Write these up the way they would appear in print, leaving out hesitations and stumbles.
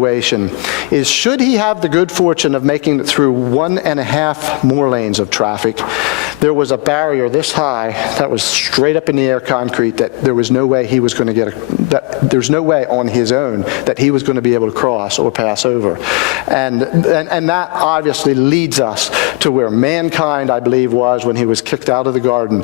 is should he have the good fortune of making it through 1.5 more lanes of traffic, there was a barrier this high that was straight up in the air concrete that there was no way he was going to there's no way on his own that he was going to be able to cross or pass over. And that obviously leads us to where mankind, I believe, was when he was kicked out of the garden.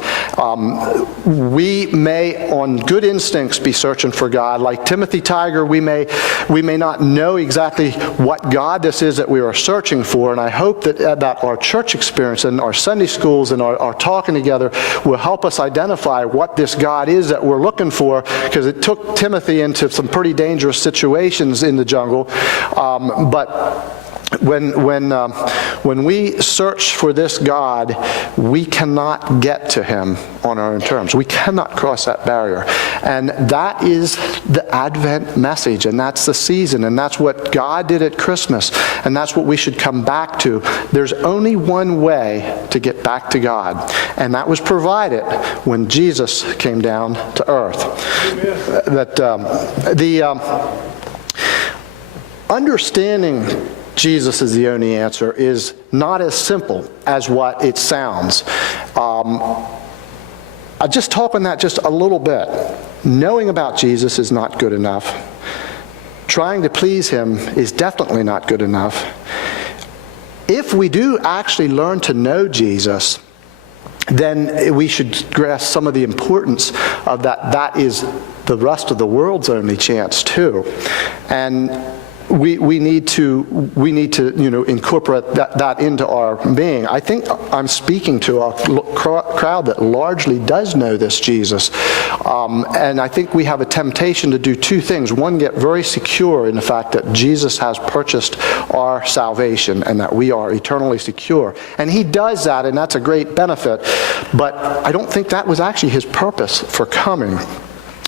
We may, on good instincts, be searching for God. Like Timothy Tiger, we may not know exactly what God this is that we are searching for, and I hope that our church experience and our Sunday schools and our talking together will help us identify what this God is that we're looking for, because it took Timothy into some pretty dangerous situations in the jungle, but when we search for this God, we cannot get to him on our own terms. We cannot cross that barrier. And that is the Advent message, and that's the season, and that's what God did at Christmas, and that's what we should come back to. There's only one way to get back to God, and that was provided when Jesus came down to earth. Understanding Jesus is the only answer is not as simple as what it sounds. I'll just talk on that just a little bit. Knowing about Jesus is not good enough. Trying to please him is definitely not good enough. If we do actually learn to know Jesus, then we should grasp some of the importance of that. That is the rest of the world's only chance too. And we need to incorporate that into our being. I think I'm speaking to a crowd that largely does know this Jesus, and I think we have a temptation to do two things. One, get very secure in the fact that Jesus has purchased our salvation and that we are eternally secure, and he does that, and that's a great benefit. But I don't think that was actually his purpose for coming.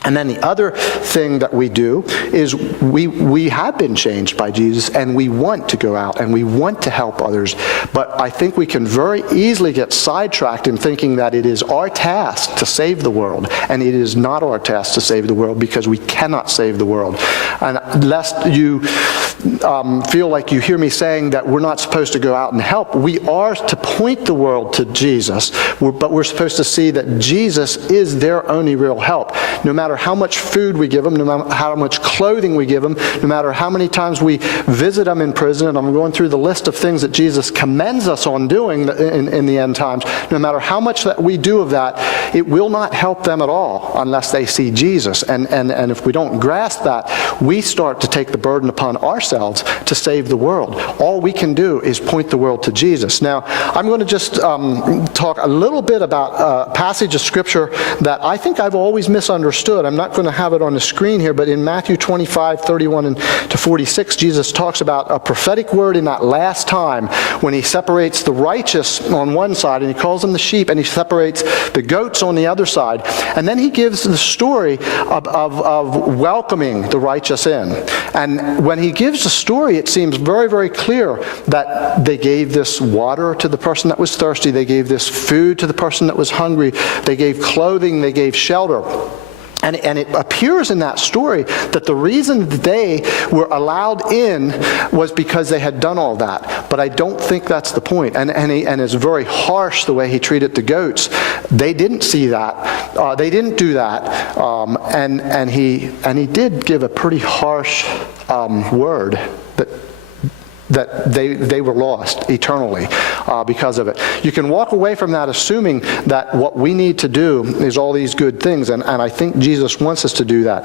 And then the other thing that we do is we have been changed by Jesus, and we want to go out and we want to help others. But I think we can very easily get sidetracked in thinking that it is our task to save the world. And it is not our task to save the world, because we cannot save the world. And lest you feel like you hear me saying that we're not supposed to go out and help, we are to point the world to Jesus, but we're supposed to see that Jesus is their only real help. No matter how much food we give them, no matter how much clothing we give them, no matter how many times we visit them in prison, and I'm going through the list of things that Jesus commends us on doing in the end times, no matter how much that we do of that, it will not help them at all unless they see Jesus. And if we don't grasp that, we start to take the burden upon ourselves to save the world. All we can do is point the world to Jesus. Now, I'm going to just talk a little bit about a passage of Scripture that I think I've always misunderstood. I'm not going to have it on the screen here, but in Matthew 25:31-46, Jesus talks about a prophetic word in that last time when he separates the righteous on one side, and he calls them the sheep, and he separates the goats on the other side. And then he gives the story of welcoming the righteous in. And when he gives the story, it seems very, very clear that they gave this water to the person that was thirsty. They gave this food to the person that was hungry. They gave clothing. They gave shelter. And it appears in that story that the reason they were allowed in was because they had done all that. But I don't think that's the point. And it's very harsh the way he treated the goats. They didn't see that. They didn't do that. And he did give a pretty harsh word that they were lost eternally because of it. You can walk away from that assuming that what we need to do is all these good things, and I think Jesus wants us to do that.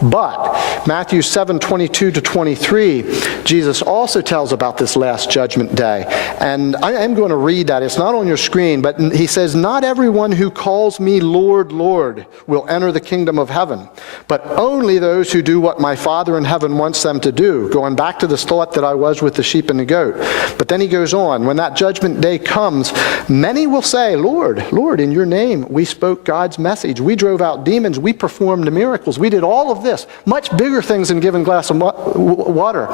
But Matthew 7:22-23, Jesus also tells about this last judgment day. And I am going to read that. It's not on your screen, but he says, "Not everyone who calls me Lord, Lord will enter the kingdom of heaven, but only those who do what my Father in heaven wants them to do." Going back to this thought that I was with the sheep and the goat. But then he goes on, when that judgment day comes, many will say, "Lord, Lord, in your name we spoke God's message. We drove out demons. We performed miracles. We did all of this, much bigger things than giving a glass of water."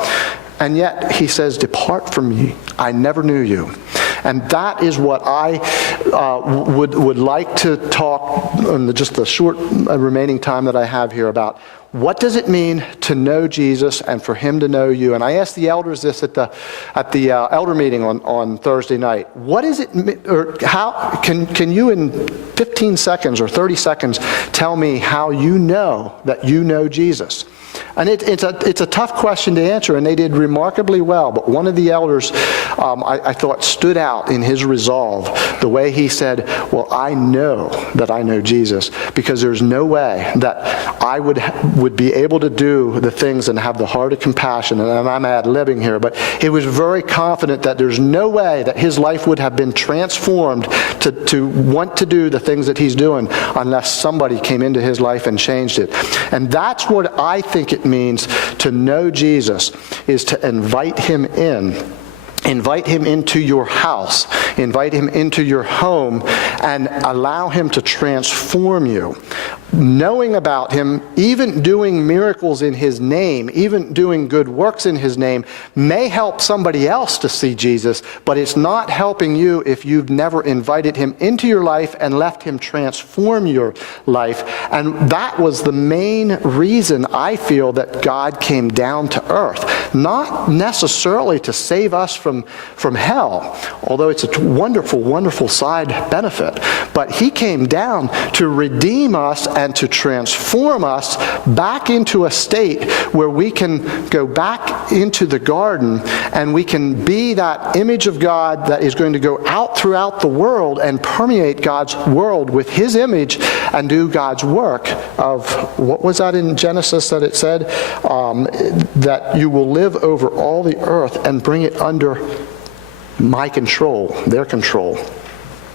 And yet he says, "Depart from me. I never knew you." And that is what I would like to talk in just the short remaining time that I have here about. What does it mean to know Jesus and for him to know you? And I asked the elders this at the elder meeting on Thursday night. What is it, or how can you in 15 seconds or 30 seconds tell me how you know that you know Jesus? And it's a tough question to answer, and they did remarkably well. But one of the elders, I thought, stood out in his resolve, the way he said, well, I know that I know Jesus, because there's no way that I would be able to do the things and have the heart of compassion, and I'm ad-libbing here, but he was very confident that there's no way that his life would have been transformed to want to do the things that he's doing unless somebody came into his life and changed it. And that's what I think it means to know Jesus, is to invite him in. Invite him into your house. Invite him into your home and allow him to transform you. Knowing about him, even doing miracles in his name, even doing good works in his name, may help somebody else to see Jesus, but it's not helping you if you've never invited him into your life and left him transform your life. And that was the main reason I feel that God came down to earth. Not necessarily to save us from hell, although it's a wonderful, wonderful side benefit, but he came down to redeem us and to transform us back into a state where we can go back into the garden and we can be that image of God that is going to go out throughout the world and permeate God's world with his image and do God's work of, what was that in Genesis that it said? That you will live over all the earth and bring it under my control, their control.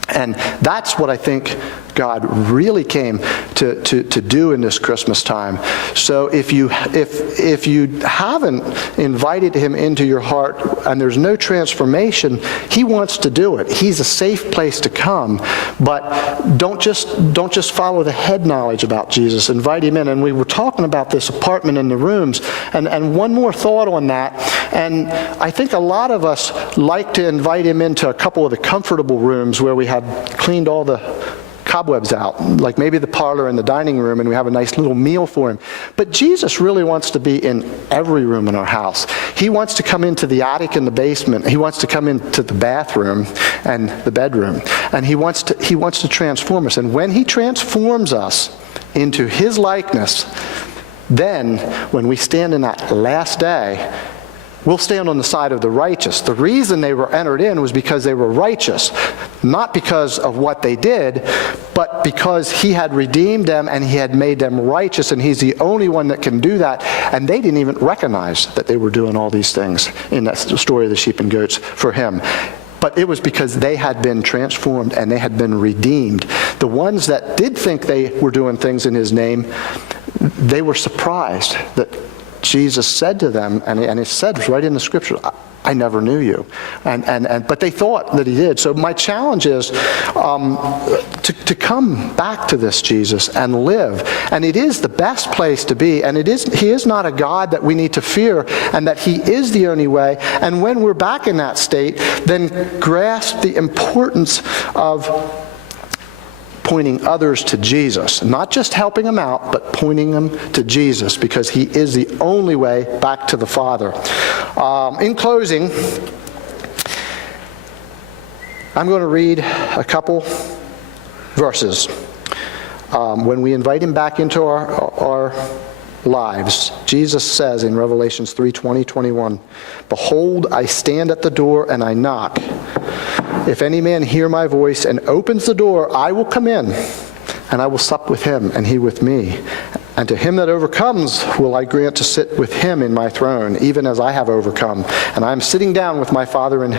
And that's what I think God really came to do in this Christmas time. So if you haven't invited him into your heart and there's no transformation, he wants to do it. He's a safe place to come, but don't just follow the head knowledge about Jesus. Invite him in. And we were talking about this apartment in the rooms, and one more thought on that. And I think a lot of us like to invite him into a couple of the comfortable rooms where we have cleaned all the cobwebs out, like maybe the parlor and the dining room, and we have a nice little meal for him. But Jesus really wants to be in every room in our house. He wants to come into the attic and the basement. He wants to come into the bathroom and the bedroom. And he wants to transform us. And when he transforms us into his likeness, then when we stand in that last day, we'll stand on the side of the righteous. The reason they were entered in was because they were righteous, not because of what they did, but because he had redeemed them and he had made them righteous, and he's the only one that can do that. And they didn't even recognize that they were doing all these things in that story of the sheep and goats for him. But it was because they had been transformed and they had been redeemed. The ones that did think they were doing things in his name, they were surprised that Jesus said to them, and it said right in the scripture, I never knew you. But they thought that he did. So my challenge is to come back to this Jesus and live. And it is the best place to be. And he is not a God that we need to fear, and that he is the only way. And when we're back in that state, then grasp the importance of pointing others to Jesus. Not just helping them out, but pointing them to Jesus, because he is the only way back to the Father. In closing, I'm going to read a couple verses. When we invite him back into our lives, Jesus says in Revelations 3:20-21, "Behold, I stand at the door and I knock. If any man hear my voice and opens the door, I will come in, and I will sup with him, and he with me. And to him that overcomes will I grant to sit with him in my throne, even as I have overcome. And I am sitting down with my Father in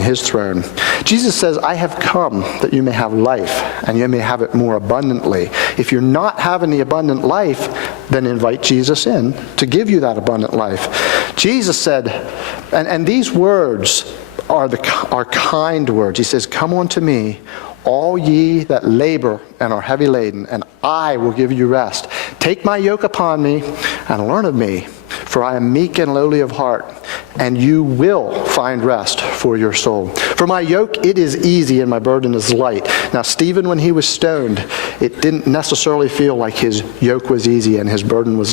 his throne." Jesus says, I have come that you may have life, and you may have it more abundantly. If you're not having the abundant life, then invite Jesus in to give you that abundant life. Jesus said, and these words are kind words. He says, "Come unto me, all ye that labor and are heavy laden, and I will give you rest. Take my yoke upon me and learn of me, for I am meek and lowly of heart, and you will find rest for your soul. For my yoke, it is easy and my burden is light. Now, Stephen, when he was stoned, it didn't necessarily feel like his yoke was easy and his burden was light.